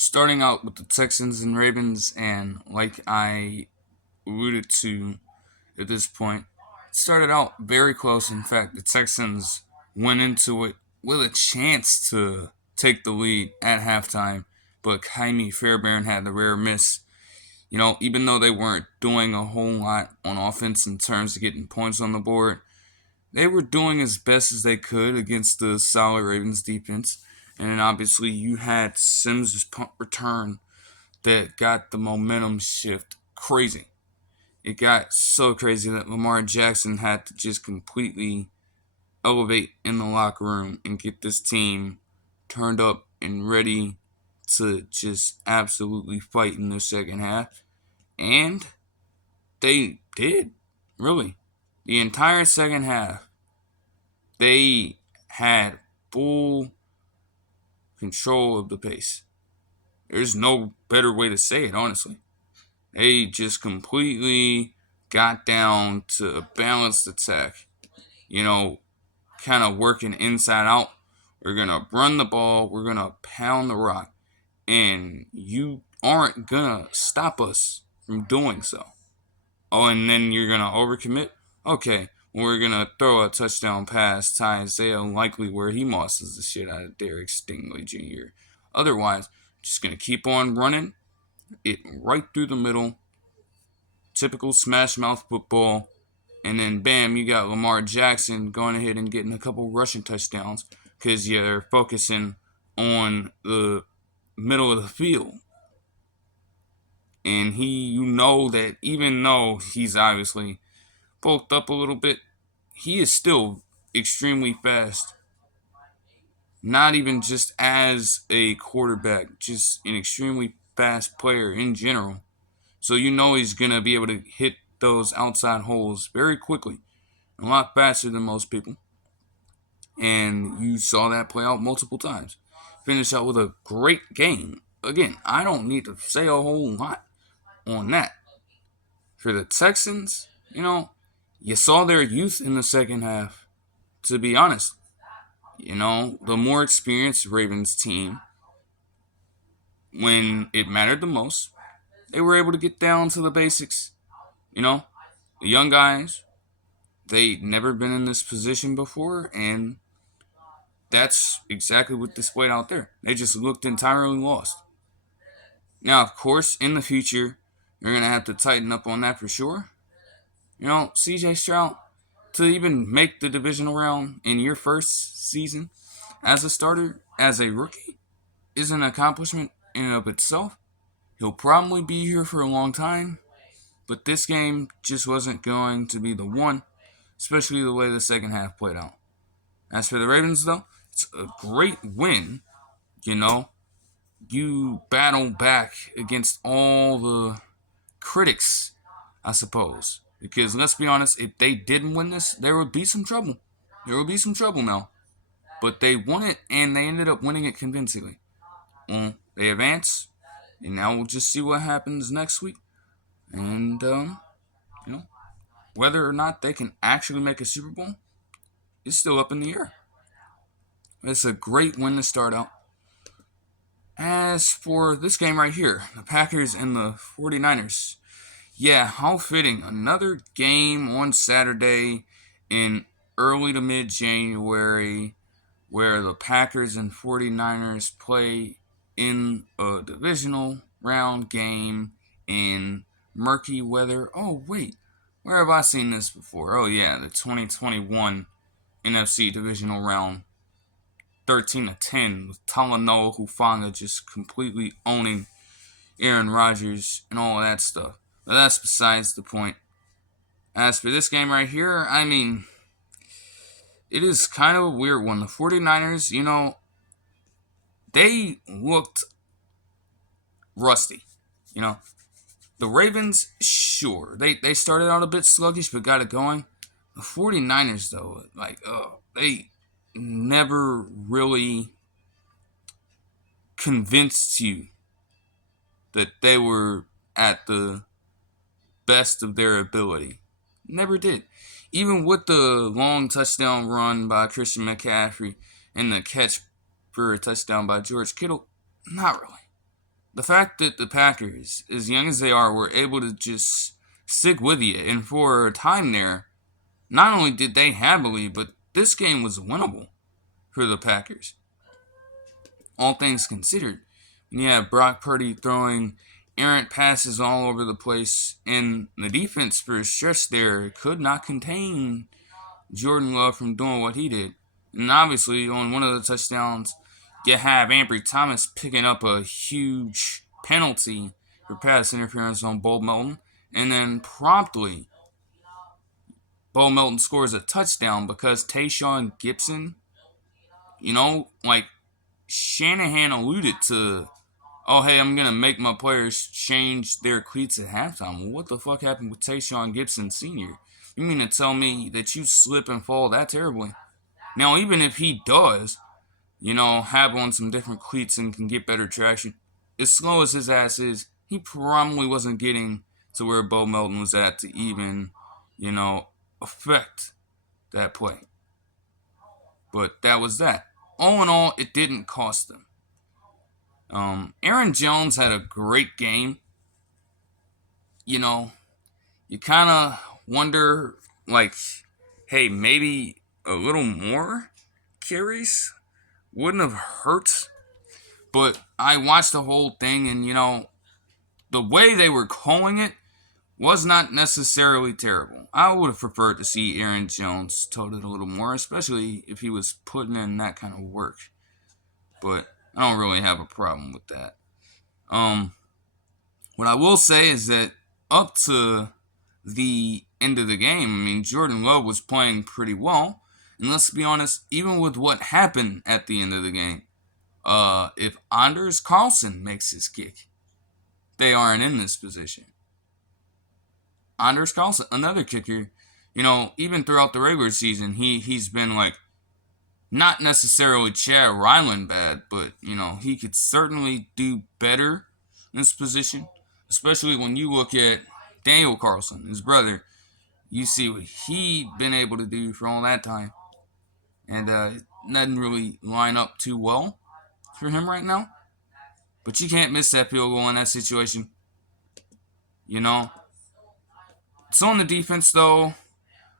Starting out with the Texans and Ravens, and like I alluded to at this point, it started out very close. In fact, the Texans went into it with a chance to take the lead at halftime, but Jaime Fairbairn had the rare miss. Even though they weren't doing a whole lot on offense in terms of getting points on the board, they were doing as best as they could against the solid Ravens defense. And then obviously you had Sims' punt return that got the momentum shift crazy. It got so crazy that Lamar Jackson had to just completely elevate in the locker room and get this team turned up and ready to just absolutely fight in the second half. And they did, really. The entire second half, they had full control of the pace. There's no better way to say it, honestly. They just completely got down to a balanced attack, kind of working inside out. We're going to run the ball, we're going to pound the rock, and you aren't going to stop us from doing so. Oh, and then you're going to overcommit? Okay, we're going to throw a touchdown pass to Isaiah Likely where he mosses the shit out of Derek Stingley Jr. Otherwise, just going to keep on running it right through the middle. Typical smash mouth football. And then bam, you got Lamar Jackson going ahead and getting a couple rushing touchdowns because you're focusing on the middle of the field. And that even though he's obviously bulked up a little bit, he is still extremely fast. Not even just as a quarterback, just an extremely fast player in general. So he's going to be able to hit those outside holes very quickly, a lot faster than most people. And you saw that play out multiple times. Finish out with a great game. Again, I don't need to say a whole lot on that. For the Texans, you saw their youth in the second half, to be honest. The more experienced Ravens team, when it mattered the most, they were able to get down to the basics. The young guys, they'd never been in this position before, and that's exactly what displayed out there. They just looked entirely lost. Now, of course, in the future, you're going to have to tighten up on that for sure. CJ Stroud, to even make the divisional round in your first season as a starter, as a rookie, is an accomplishment in and of itself. He'll probably be here for a long time, but this game just wasn't going to be the one, especially the way the second half played out. As for the Ravens, though, it's a great win. You battle back against all the critics, I suppose. Because let's be honest, if they didn't win this, there would be some trouble. There would be some trouble now. But they won it, and they ended up winning it convincingly. Well, they advance, and now we'll just see what happens next week. And, whether or not they can actually make a Super Bowl is still up in the air. It's a great win to start out. As for this game right here, the Packers and the 49ers. Yeah, how fitting. Another game on Saturday in early to mid-January where the Packers and 49ers play in a divisional round game in murky weather. Oh, wait. Where have I seen this before? Oh, yeah, the 2021 NFC divisional round. 13-10 with Talanoa Hufanga just completely owning Aaron Rodgers and all of that stuff. But that's besides the point. As for this game right here, it is kind of a weird one. The 49ers, they looked rusty. The Ravens, sure, they started out a bit sluggish but got it going. The 49ers, though, they never really convinced you that they were at the best of their ability. Never did. Even with the long touchdown run by Christian McCaffrey and the catch for a touchdown by George Kittle, not really. The fact that the Packers, as young as they are, were able to just stick with you, and for a time there, not only did they have a lead, but this game was winnable for the Packers. All things considered, and you have Brock Purdy throwing errant passes all over the place, and the defense for a stretch there could not contain Jordan Love from doing what he did. And obviously, on one of the touchdowns, you have Ambry Thomas picking up a huge penalty for pass interference on Bo Melton, and then promptly Bo Melton scores a touchdown because Tayshaun Gibson, like Shanahan alluded to, oh, hey, I'm going to make my players change their cleats at halftime. Well, what the fuck happened with Tayshaun Gibson Sr.? You mean to tell me that you slip and fall that terribly? Now, even if he does, have on some different cleats and can get better traction, as slow as his ass is, he probably wasn't getting to where Bo Melton was at to even, affect that play. But that was that. All in all, it didn't cost them. Aaron Jones had a great game. You kind of wonder, hey, maybe a little more carries wouldn't have hurt. But I watched the whole thing, and, the way they were calling it was not necessarily terrible. I would have preferred to see Aaron Jones toted a little more, especially if he was putting in that kind of work. But I don't really have a problem with that. What I will say is that up to the end of the game, Jordan Love was playing pretty well. And let's be honest, even with what happened at the end of the game, if Anders Carlson makes his kick, they aren't in this position. Anders Carlson, another kicker, even throughout the regular season, he's been not necessarily Chad Ryland bad, but, he could certainly do better in this position, especially when you look at Daniel Carlson, his brother. You see what he'd been able to do for all that time. And it doesn't really line up too well for him right now. But you can't miss that field goal in that situation. It's on the defense, though.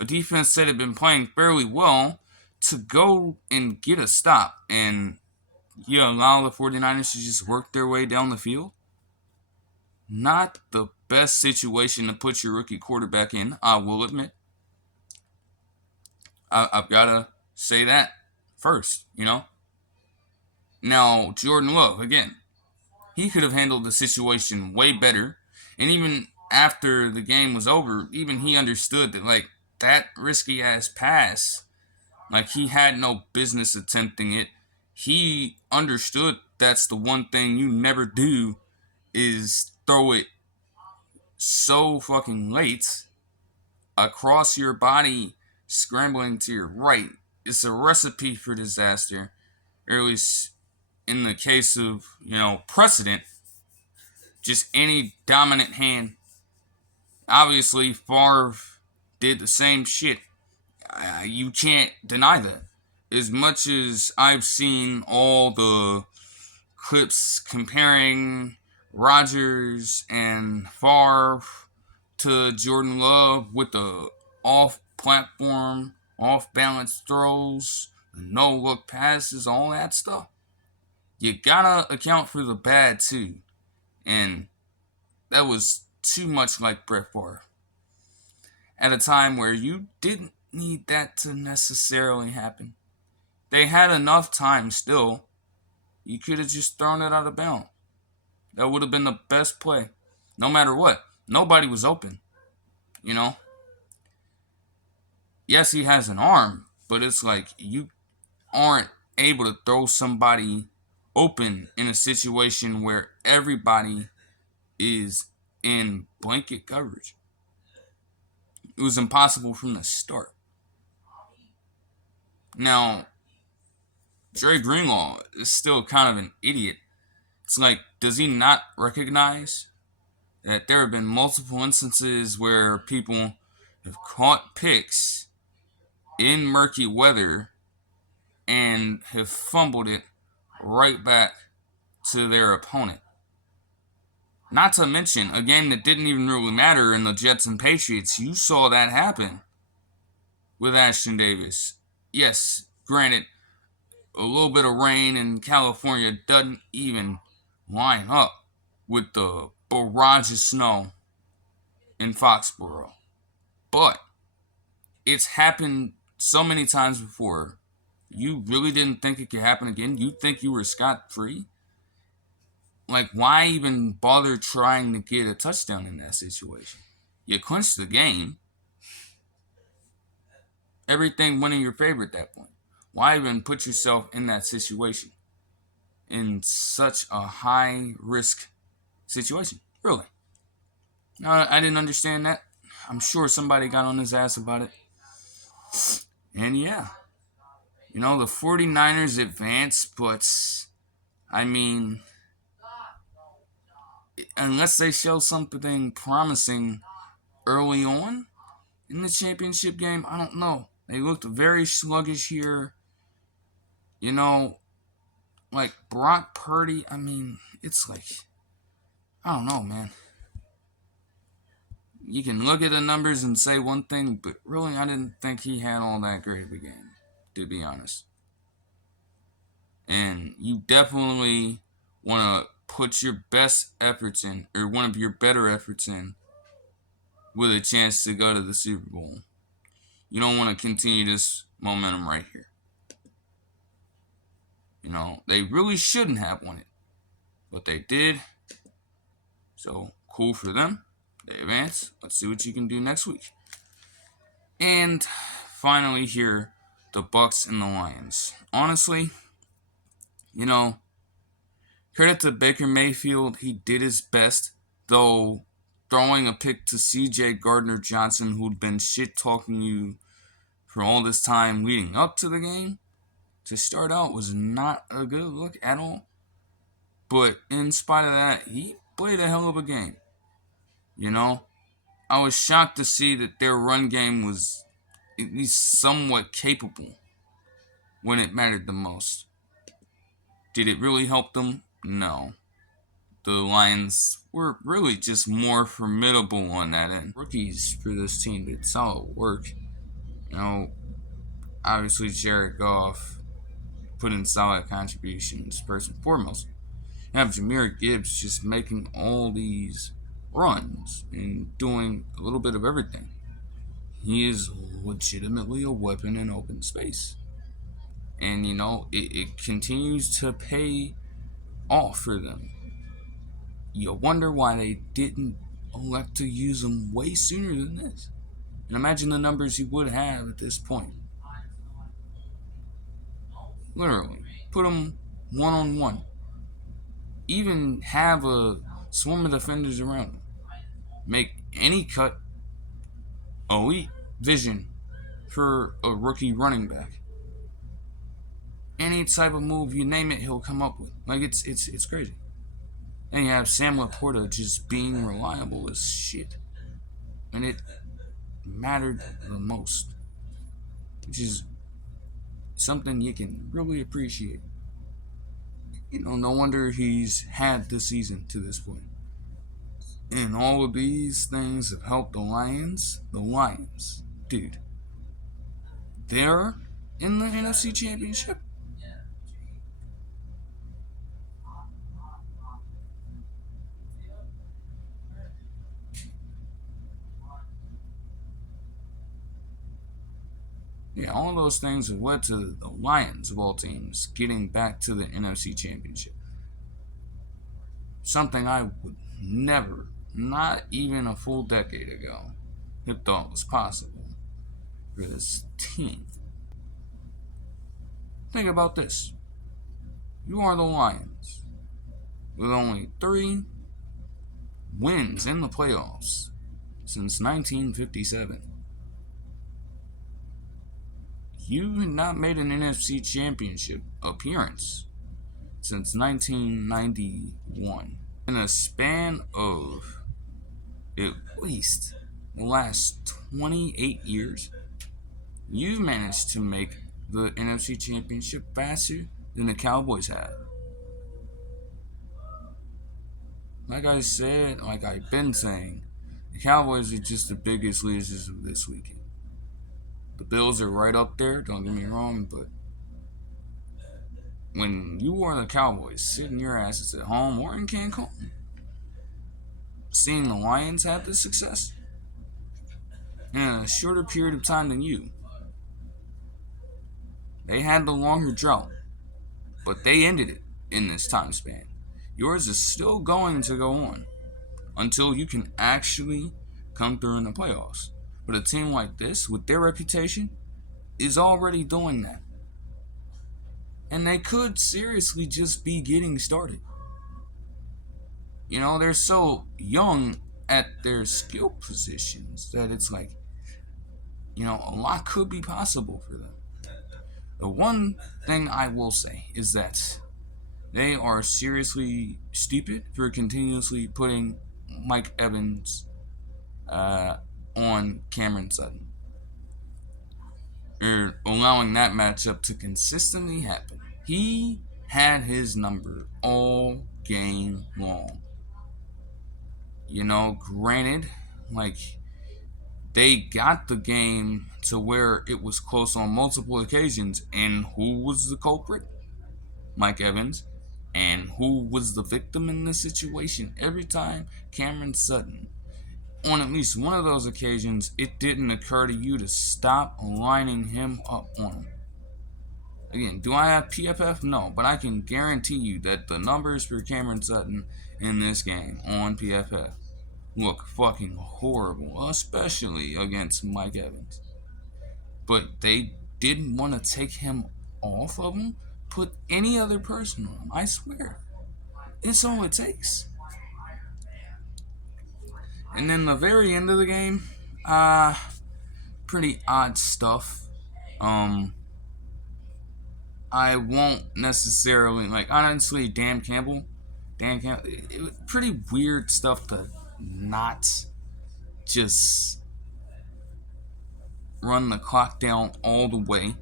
A defense that had been playing fairly well to go and get a stop. And you allow the 49ers to just work their way down the field. Not the best situation to put your rookie quarterback in, I will admit. I've got to say that first, Now, Jordan Love, again, he could have handled the situation way better. And even after the game was over, even he understood that, that risky-ass pass, he had no business attempting it. He understood that's the one thing you never do is throw it so fucking late across your body, scrambling to your right. It's a recipe for disaster, or at least in the case of, precedent, just any dominant hand. Obviously, Favre did the same shit. You can't deny that. As much as I've seen all the clips comparing Rodgers and Favre to Jordan Love with the off-platform, off-balance throws, the no-look passes, all that stuff, you gotta account for the bad too. And that was too much like Brett Favre. At a time where you didn't need that to necessarily happen. They had enough time still. You could have just thrown it out of bounds. That would have been the best play. No matter what. Nobody was open. Yes, he has an arm, but it's you aren't able to throw somebody open in a situation where everybody is in blanket coverage. It was impossible from the start. Now, Dre Greenlaw is still kind of an idiot. It's does he not recognize that there have been multiple instances where people have caught picks in murky weather and have fumbled it right back to their opponent? Not to mention a game that didn't even really matter in the Jets and Patriots. You saw that happen with Ashton Davis. Yes, granted, a little bit of rain in California doesn't even line up with the barrage of snow in Foxborough. But it's happened so many times before. You really didn't think it could happen again? You think you were scot-free? Like, why even bother trying to get a touchdown in that situation? You clinched the game. Everything went in your favor at that point. Why even put yourself in that situation? In such a high-risk situation? Really? I didn't understand that. I'm sure somebody got on his ass about it. And yeah. The 49ers advanced, but, I mean, unless they show something promising early on in the championship game, I don't know. They looked very sluggish here. Like Brock Purdy, I mean, it's like, I don't know, man. You can look at the numbers and say one thing, but really I didn't think he had all that great of a game, to be honest. And you definitely want to put your best efforts in, or one of your better efforts in, with a chance to go to the Super Bowl. You don't want to continue this momentum right here. They really shouldn't have won it, but they did. So, cool for them. They advance. Let's see what you can do next week. And finally here, the Bucs and the Lions. Honestly, credit to Baker Mayfield. He did his best, though throwing a pick to C.J. Gardner-Johnson, who'd been shit-talking you for all this time leading up to the game, to start out was not a good look at all. But in spite of that, he played a hell of a game. I was shocked to see that their run game was at least somewhat capable when it mattered the most. Did it really help them? No. The Lions were really just more formidable on that end. Rookies for this team did solid work. Obviously Jared Goff put in solid contributions first and foremost. You have Jahmyr Gibbs just making all these runs and doing a little bit of everything. He is legitimately a weapon in open space. And, it continues to pay off for them. You wonder why they didn't elect to use him way sooner than this. And imagine the numbers he would have at this point. Literally. Put him one-on-one. Even have a swarm of defenders around him. Make any cut elite vision for a rookie running back. Any type of move, you name it, he'll come up with. Like, it's crazy. And you have Sam Laporta just being reliable as shit. And it mattered the most. Which is something you can really appreciate. No wonder he's had the season to this point. And all of these things have helped the Lions. The Lions, dude, they're in the NFC Championship. Yeah, all those things have led to the Lions of all teams getting back to the NFC Championship. Something I would never, not even a full decade ago, have thought was possible for this team. Think about this. You are the Lions with only 3 wins in the playoffs since 1957. You had not made an NFC Championship appearance since 1991. In a span of at least the last 28 years, you've managed to make the NFC Championship faster than the Cowboys have. Like I said, like I've been saying, the Cowboys are just the biggest losers of this weekend. The Bills are right up there, don't get me wrong, but when you are the Cowboys sitting your asses at home or in Cancun, seeing the Lions have this success in a shorter period of time than you, they had the longer drought, but they ended it in this time span. Yours is still going to go on until you can actually come through in the playoffs. But a team like this, with their reputation, is already doing that. And they could seriously just be getting started. You know, they're so young at their skill positions that it's like, you know, a lot could be possible for them. The one thing I will say is that they are seriously stupid for continuously putting Mike Evans on Cameron Sutton. Or allowing that matchup to consistently happen. He had his number all game long. You know, granted, like, they got the game to where it was close on multiple occasions. And who was the culprit? Mike Evans. And who was the victim in this situation? Every time, Cameron Sutton. On at least one of those occasions, it didn't occur to you to stop lining him up on him. Again, do I have PFF? No, but I can guarantee you that the numbers for Cameron Sutton in this game on PFF look fucking horrible, especially against Mike Evans. But they didn't want to take him off of him, put any other person on him. I swear. It's all it takes. And then the very end of the game, pretty odd stuff. I won't necessarily, like, honestly, Dan Campbell, it was pretty weird stuff to not just run the clock down all the way.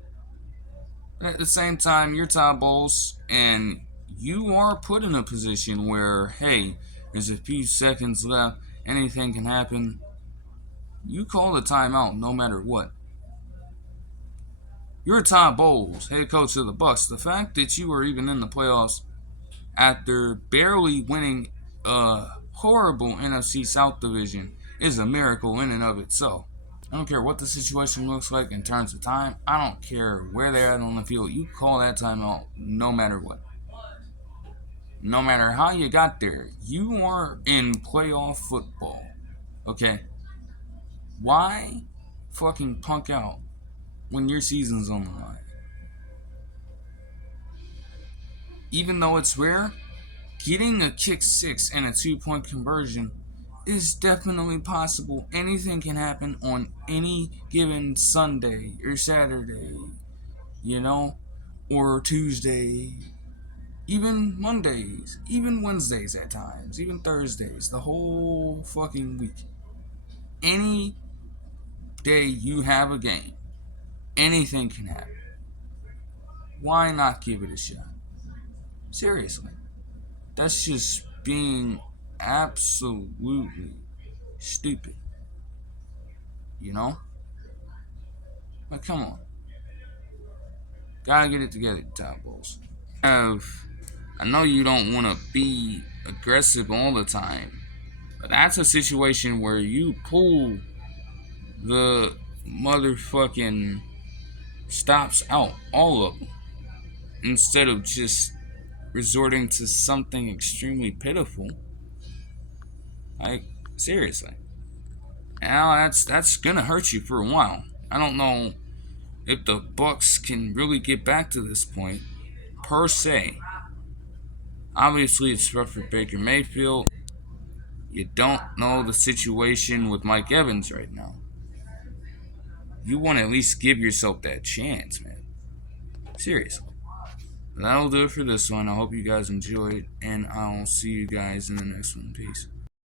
But at the same time, you're Todd Bowles, and you are put in a position where, hey, there's a few seconds left, anything can happen. You call the timeout no matter what. You're Todd Bowles, head coach of the Bucs. The fact that you are even in the playoffs after barely winning a horrible NFC South division is a miracle in and of itself. I don't care what the situation looks like in terms of time. I don't care where they're at on the field. You call that timeout no matter what. No matter how you got there, you are in playoff football. Okay? Why fucking punk out when your season's on the line? Even though it's rare, getting a kick six and a 2-point conversion is definitely possible. Anything can happen on any given Sunday or Saturday, you know, or Tuesday, even Mondays, even Wednesdays at times, even Thursdays, the whole fucking week. Any day you have a game, anything can happen. Why not give it a shot? Seriously. That's just being absolutely stupid. You know? Like, come on. Gotta get it together, Todd Bowles. I know you don't want to be aggressive all the time, but that's a situation where you pull the motherfucking stops out, all of them, instead of just resorting to something extremely pitiful. Like, seriously. Now that's gonna hurt you for a while. I don't know if the Bucs can really get back to this point, per se. Obviously, it's rough for Baker Mayfield. You don't know the situation with Mike Evans right now. You want to at least give yourself that chance, man. Seriously. That'll do it for this one. I hope you guys enjoyed, and I'll see you guys in the next one. Peace.